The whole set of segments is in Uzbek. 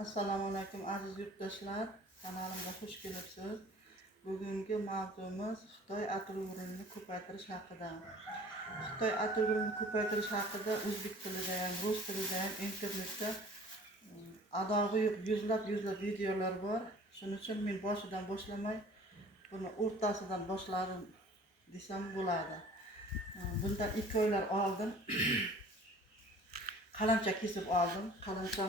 Assalomu alaykum aziz yurtdoshlar, kanalimga xush kelibsiz. Bugungi mavzumiz Xitoy atirgulini ko'paytirish haqida. Xitoy atirgulini ko'paytirish haqida o'zbek tilida ham, rus tilida ham internetda adog'i yo'q yuzlab videolar bor. Shuning uchun men boshidan boshlamay, buni o'rtasidan boshladim desam bo'ladi. Bundan 2 oylar oldin qalamcha kesib oldim. Qalamcha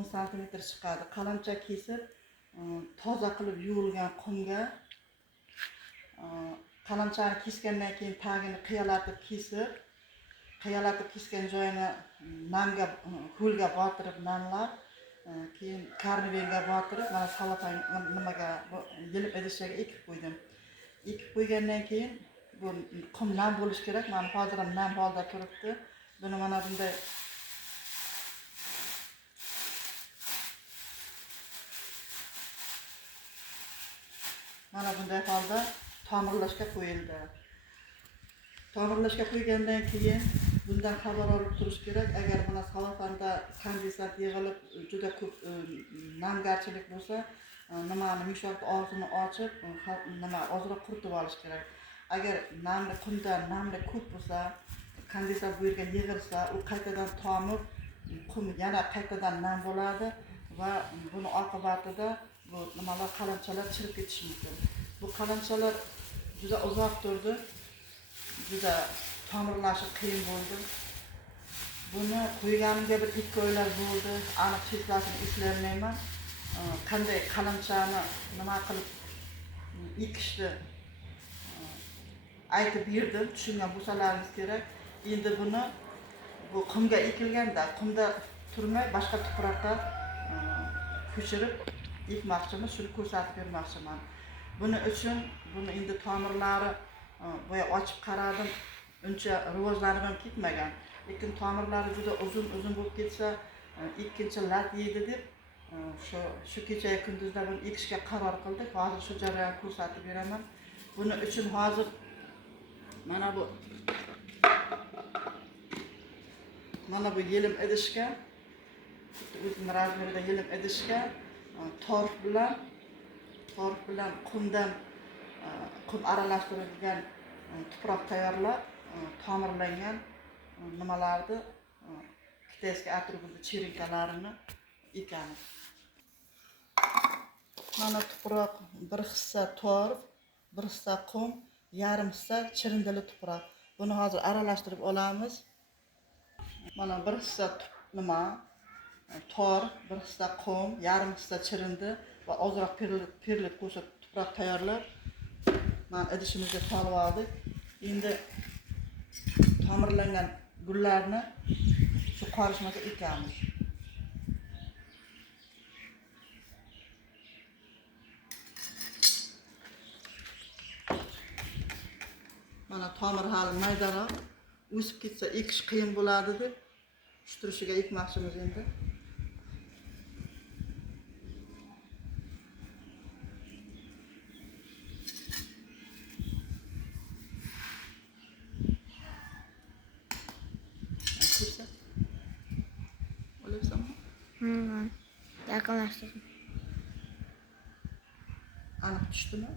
10 cm chiqadi. Qalamcha kesib, toza qilib yuvilgan qumga qalamchani kesgandan keyin tagini qiyalatib kesgan joyini namga, ho'lga botirib namlab, keyin karnivenga botirib, mana salofan nimaga, yilib idishaga ekib qo'ydim. Ekib qo'ygandan keyin bu qum nam bo'lish kerak. Mana hozir ham nam holda turibdi. Buni mana bunday holda ta'mirlashga qo'yildi. Ta'mirlashga qo'ygandan keyin bundan xabar olib turish kerak. Agar mana salofanda kondensat yig'ilib juda ko'p namgarchilik bo'lsa, nimani yumshoqni og'zini ochib, ozroq quritib olish kerak. Agar namli ko'p bo'lsa, kondensat bu yerga yig'ilsa, u qaytadan tomib, qum yana qaytadan nam bo'ladi va buni oqibatida bu nimalar, qalamchalar chirib ketishi mumkin. Bu qalamchalar juda uzoq turdi, juda ta'mirlashi qiyin bo'ldi. Buni qo'yganimga bir 2 oylar bo'ldi. Aniq cheklasini eslolmayman. Qanday qalamchani nima qilib ekishni aytib berdim, tushungan bo'lsalaringiz kerak. Endi buni bu qumga ekilganda, qumda turmay boshqa tuproqqa ko'chirib ekmoqchimiz, shuni ko'rsatib bermoqchiman. Buni uchun buni endi tomirlari boya ochib qaradim, uncha rivojlanib ham ketmagan. Lekin tomirlari juda uzun bo'lib ketsa, ikkinchi lat yeydi deb shu kecha kunduzda buni ekishga qaror qildik. Hozir shu jarayonni ko'rsatib beraman. Buni uchun hozir mana bu yelim idishga, o'zim razmerida yelim idishga torf bilan qum aralashtirilgan tuproq tayyorlab, ta'mirlangan nimalarni, kitayskiy atirgul cherinkalarini ekamiz. Mana tuproq, bir hissa torf, bir hissa qum, yarim hissa chirindili tuproq. Buni hozir aralashtirib olamiz. Mana bir hissa torf, bir hissa qum, yarim hissa chirindi va ozroq perlit qo'shib tuproq tayyorlab, mana idishimizga solib oldik. Endi ta'mirlangan gullarni shu qorishmaga ekamiz. Mana tomir hali maydaroq, o'sib ketsa ekish qiyin bo'ladi deb shu turishiga ekmoqchimiz endi. Yaqinlashtirdim. Aniq tushdimi?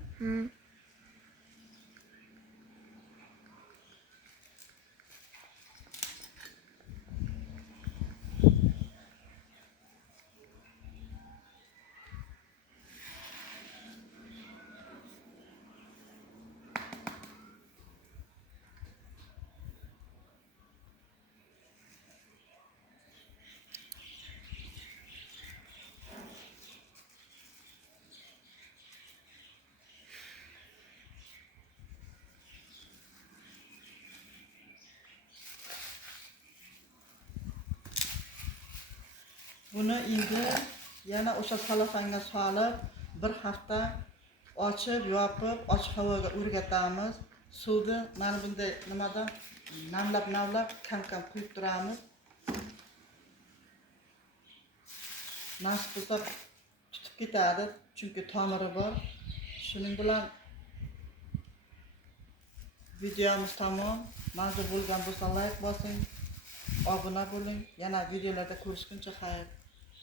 Buni endi yana o'sha salofanga solib, bir hafta ochib, yopib, ochiq havoga o'rgatamiz. Suvni mana bunday nimadan namlab kam quyib turamiz. Nasib bo'lsa tutib ketadi, chunki tomiri bor. Shuning bilan videomiz tamom. Manzur bo'lgan bo'lsa like bosing, obuna bo'ling. Yana videolarda ko'rishguncha xayr.